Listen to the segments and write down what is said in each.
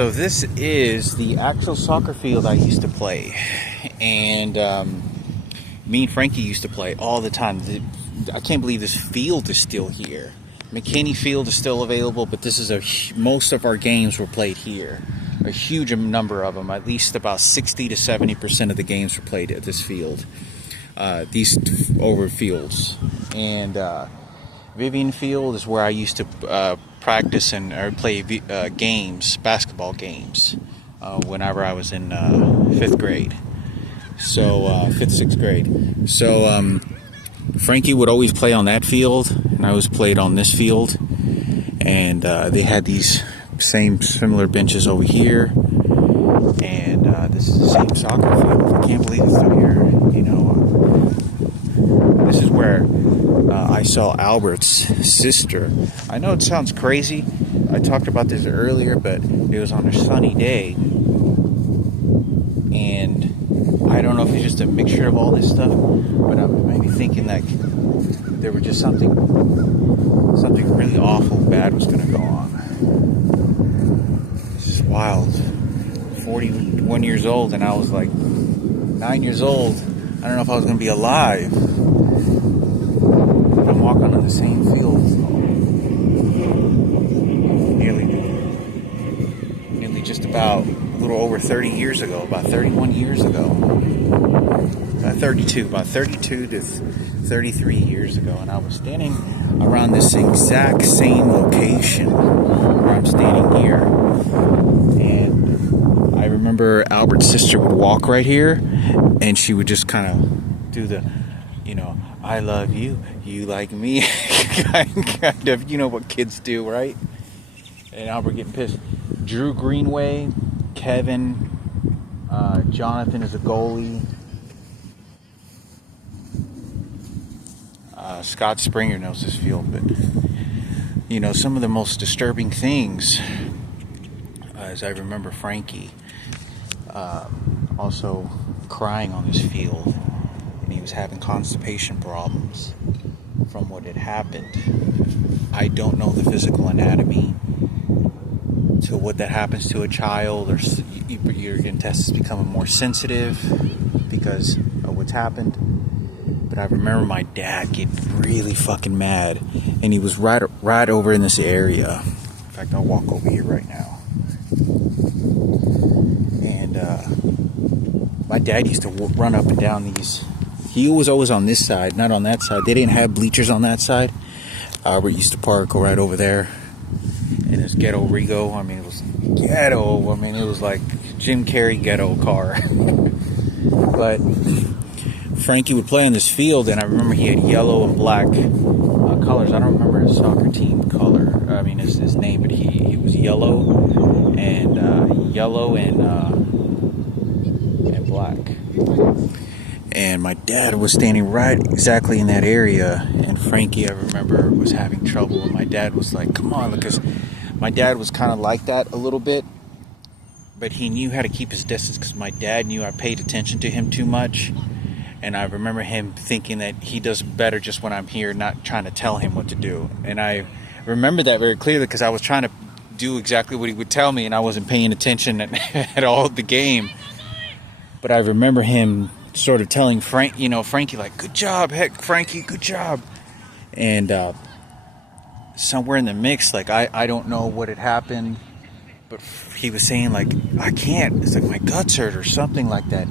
So this is the actual soccer field I used to play, and me and Frankie used to play all the time. I can't believe this field is still here. McKinney Field is still available, but this is most of our games were played here. A huge number of them, at least about 60 to 70% of the games were played at this field. These over fields, and Vivian Field is where I used to practice and play games, basketball games, whenever I was in 5th grade. So 5th, 6th grade. So Frankie would always play on that field, and I always played on this field. And they had these similar benches over here, and this is the same soccer field. I can't believe it's out here. You know, this is where I saw Albert's sister. I know it sounds crazy. I talked about this earlier, but it was on a sunny day, and I don't know if it's just a mixture of all this stuff, but I'm maybe thinking that there was just something really awful bad was going to go on. It's just wild. 41 years old, and I was like 9 years old. I don't know if I was going to be alive. I'm walking on the same field nearly just about a little over 30 years ago, about 31 years ago, about 32 to 33 years ago, and I was standing around this exact same location where I'm standing here, and I remember Albert's sister would walk right here, and she would just kind of do the, I love you, you like me, kind of, you know what kids do, right? And Albert getting pissed. Drew Greenway, Kevin, Jonathan is a goalie. Scott Springer knows this field, but some of the most disturbing things, as I remember Frankie also crying on this field, and he was having constipation problems from what had happened. I don't know the physical anatomy to what that happens to a child, or your intestines becoming more sensitive because of what's happened. But I remember my dad getting really fucking mad, and he was right over in this area. In fact, I'll walk over here right now. And my dad used to run up and down these. He was always on this side, not on that side. They didn't have bleachers on that side. Albert used to park right over there in his ghetto Rego. I mean, it was ghetto. I mean, it was like Jim Carrey ghetto car. But Frankie would play on this field, and I remember he had yellow and black colors. I don't remember his soccer team color. I mean, his name, but he was yellow and black. And my dad was standing right exactly in that area, and Frankie, I remember, was having trouble, and my dad was like, come on, because my dad was kind of like that a little bit, but he knew how to keep his distance, because my dad knew I paid attention to him too much, and I remember him thinking that he does better just when I'm here, not trying to tell him what to do. And I remember that very clearly, because I was trying to do exactly what he would tell me, and I wasn't paying attention at all at the game. But I remember him sort of telling Frankie, like, good job, heck, Frankie, good job. And somewhere in the mix, like, I don't know what had happened, but he was saying, like, I can't, it's like my guts hurt or something like that.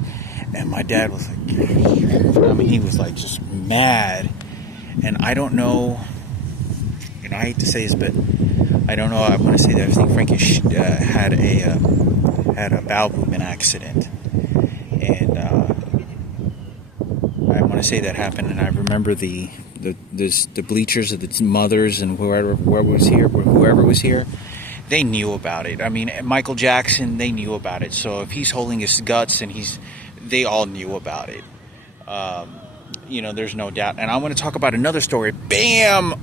And my dad was like, I mean, he was like just mad. And I don't know, I hate to say this, but I don't know, I want to say that I think Frankie had a bowel movement accident. And I want to say that happened, and I remember the bleachers of the mothers and whoever was here, they knew about it. I mean, Michael Jackson, they knew about it. So if he's holding his guts, and they all knew about it. There's no doubt. And I want to talk about another story. Bam!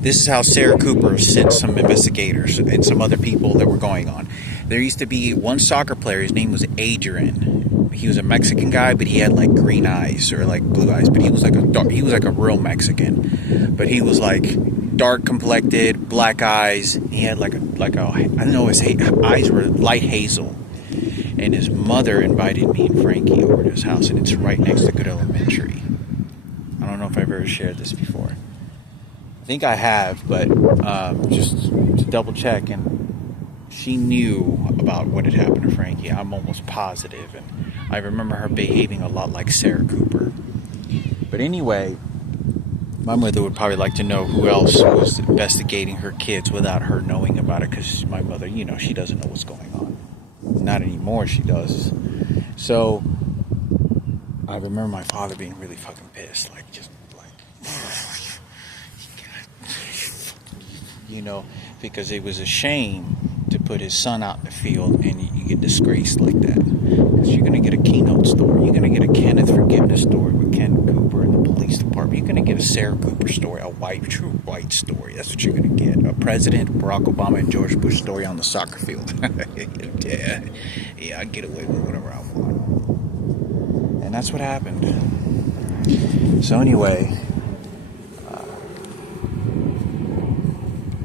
This is how Sarah Cooper sent some investigators and some other people that were going on. There used to be one soccer player. His name was Adrian. He was a Mexican guy, but he had like green eyes or like blue eyes. But he was like a real Mexican. But he was like dark complected, black eyes. He had like a I don't know, his eyes were light hazel. And his mother invited me and Frankie over to his house, and it's right next to Good Elementary. I don't know if I've ever shared this before. I think I have, but just to double check, and she knew about what had happened to Frankie. I'm almost positive, and I remember her behaving a lot like Sarah Cooper. But anyway, my mother would probably like to know who else was investigating her kids without her knowing about it, because my mother, she doesn't know what's going on. Not anymore, she does. So I remember my father being really fucking pissed, because it was a shame to put his son out in the field and you get disgraced like that. Because you're going to get a Keynote story. You're going to get a Kenneth Forgiveness story with Ken Cooper in the police department. You're going to get a Sarah Cooper story, a true white story. That's what you're going to get. A President, Barack Obama, and George Bush story on the soccer field. Yeah, I get away with whatever I want. And that's what happened. So anyway,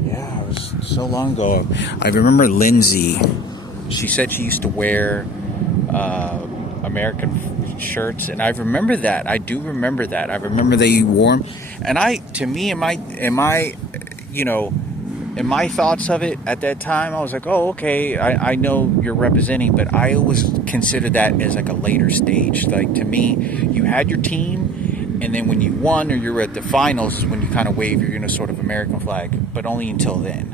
it was so long ago. I remember Lindsay. She said she used to wear American shirts, and I remember that. I do remember that. I remember they wore them, and in my thoughts of it at that time, I was like, oh, okay, I know you're representing, but I always considered that as like a later stage. Like, to me, you had your team, and then when you won or you were at the finals is when you kind of wave your sort of American flag, but only until then.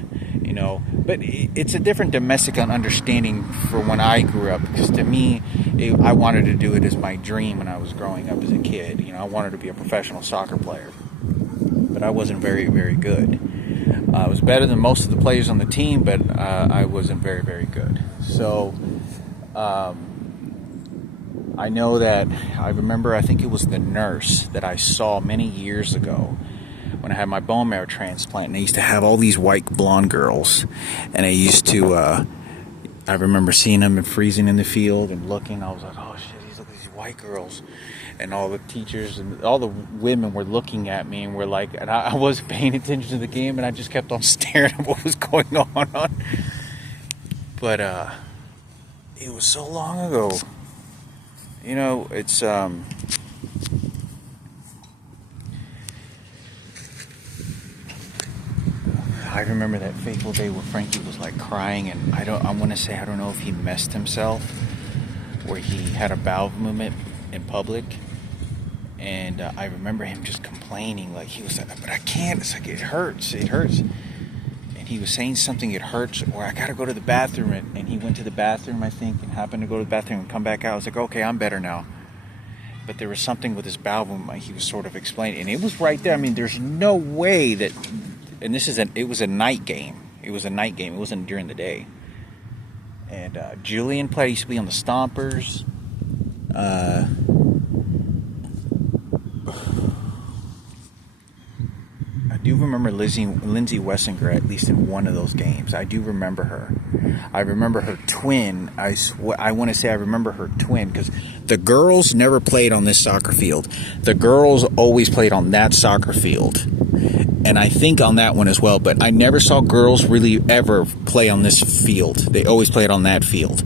But it's a different domestic understanding for when I grew up, because to me, I wanted to do it as my dream when I was growing up as a kid. I wanted to be a professional soccer player, but I wasn't very, very good. I was better than most of the players on the team, but I wasn't very, very good. So I know that I remember, I think it was the nurse that I saw many years ago when I had my bone marrow transplant, and I used to have all these white blonde girls, and I used to, I remember seeing them and freezing in the field and looking. I was like, oh shit, look at these white girls, and all the teachers and all the women were looking at me and were like, and I wasn't paying attention to the game, and I just kept on staring at what was going on. But it was so long ago. It's I remember that fateful day where Frankie was like crying, and I don't know if he messed himself, where he had a bowel movement in public, and I remember him just complaining, like he was like, but I can't, it's like, it hurts, and he was saying something, it hurts, or I gotta go to the bathroom, and he went to the bathroom, I think, and happened to go to the bathroom and come back out. I was like, okay, I'm better now. But there was something with his bowel movement he was sort of explaining, and it was right there. I mean, there's no way that. And it was a night game. It was a night game. It wasn't during the day. And Julian played. He used to be on the Stompers. I do remember Lindsay Wessinger, at least in one of those games. I do remember her. I remember her twin. I want to say I remember her twin, because the girls never played on this soccer field. The girls always played on that soccer field. And I think on that one as well, but I never saw girls really ever play on this field. They always played on that field.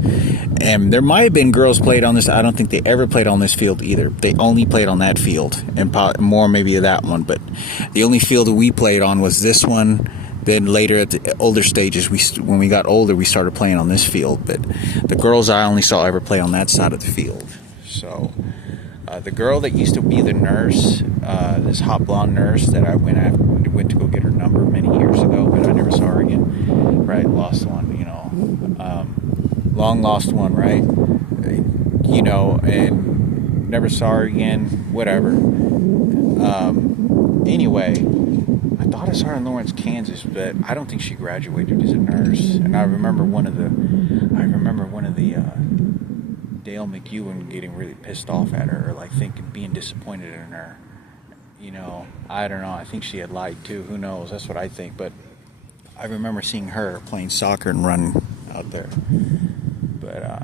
And there might have been girls played on this. I don't think they ever played on this field either. They only played on that field, and more maybe that one. But the only field that we played on was this one. Then later at the older stages, when we got older, we started playing on this field. But the girls I only saw ever play on that side of the field. So the girl that used to be the nurse, this hot blonde nurse that I went to go get her number many years ago, but I never saw her again. Right, lost one, long lost one, right? And never saw her again. Whatever. Anyway, I thought I saw her in Lawrence, Kansas, but I don't think she graduated as a nurse. And I remember one of the Dale McEwen getting really pissed off at her, or like being disappointed in her. I don't know. I think she had lied too. Who knows? That's what I think. But I remember seeing her playing soccer and running out there. But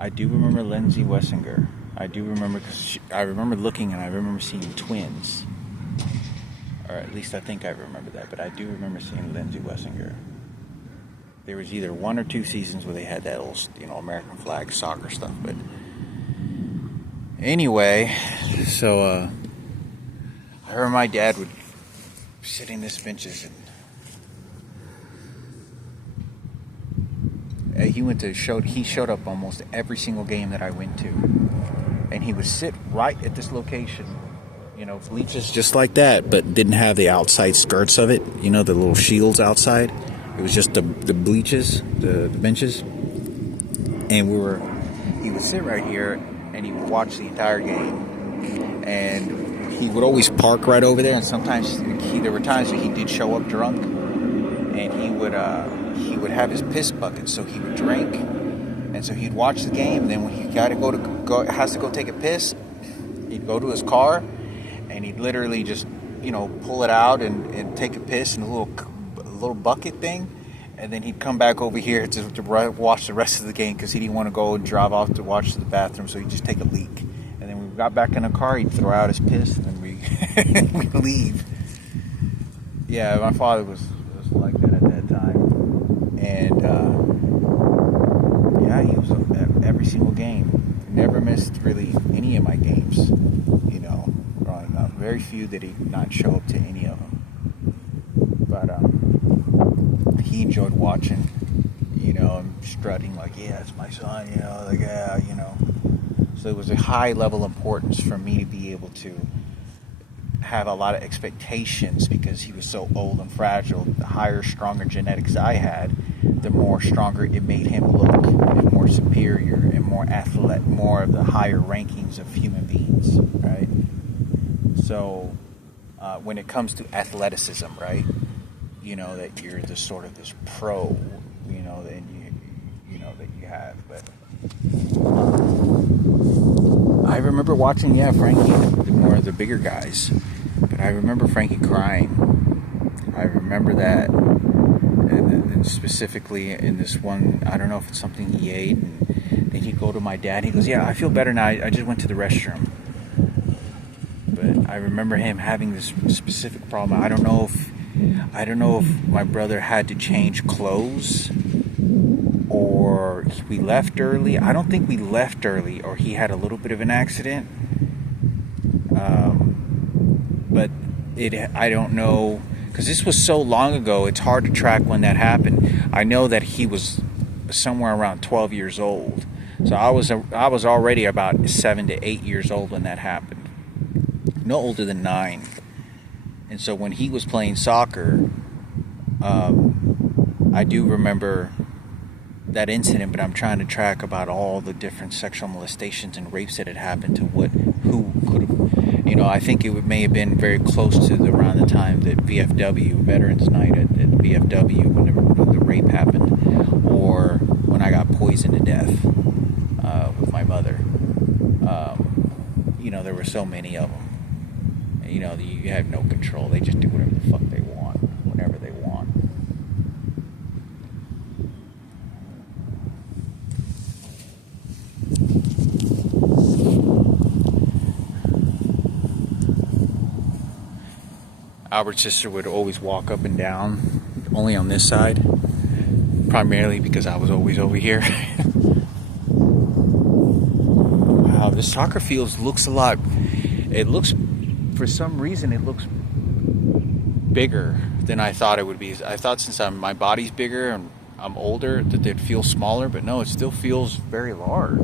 I do remember Lindsay Wessinger. I do remember, because I remember looking, and I remember seeing twins. or at least I think I remember that, but I do remember seeing Lindsey Wessinger. There was either 1 or 2 seasons where they had that old, American flag soccer stuff. But anyway, so I remember my dad would sit in these benches, and he showed up almost every single game that I went to, and he would sit right at this location, bleachers just like that, but didn't have the outside skirts of it, the little shields outside. It was just the bleachers, the benches, and he would sit right here, and he would watch the entire game, and he would always park right over there. And sometimes there were times that he did show up drunk, and he would have his piss bucket, so he would drink, and so he'd watch the game. And then when he has to go take a piss, he'd go to his car, and he'd literally just pull it out and take a piss in a little bucket thing, and then he'd come back over here to watch the rest of the game because he didn't want to go and drive off to watch the bathroom, so he'd just take a leak. And then when we got back in the car, he'd throw out his piss, and then we'd leave. Yeah, my father was like that at that time, and yeah, he was at every single game. Never missed really any of my games, growing up. Very few that he'd not show up to any of them. But he enjoyed watching, and strutting like, yeah, it's my son, So it was a high level importance for me to be able to have a lot of expectations because he was so old and fragile. The higher, stronger genetics I had, the more stronger it made him look, and more superior and more athlete, more of the higher rankings of human beings, right? So when it comes to athleticism, right? That you're this sort of this pro, that you have. But I remember watching, Frankie, more of the bigger guys. But I remember Frankie crying. I remember that, and specifically in this one, I don't know if it's something he ate, and then he'd go to my dad. He goes, "Yeah, I feel better now. I just went to the restroom." But I remember him having this specific problem. I don't know if my brother had to change clothes or we left early. I don't think we left early, or he had a little bit of an accident. But I don't know, because this was so long ago, it's hard to track when that happened. I know that he was somewhere around 12 years old. So I was already about 7 to 8 years old when that happened. No older than 9. And so when he was playing soccer, I do remember that incident, but I'm trying to track about all the different sexual molestations and rapes that had happened to who could have, I think it may have been very close to around the time that VFW, Veterans Night at VFW, when the rape happened, or when I got poisoned to death with my mother. There were so many of them. You have no control. They just do whatever the fuck they want, whenever they want. Albert's sister would always walk up and down, only on this side, primarily because I was always over here. Wow, this soccer field looks a lot. For some reason, it looks bigger than I thought it would be. I thought since my body's bigger and I'm older that they'd feel smaller, but no, it still feels very large.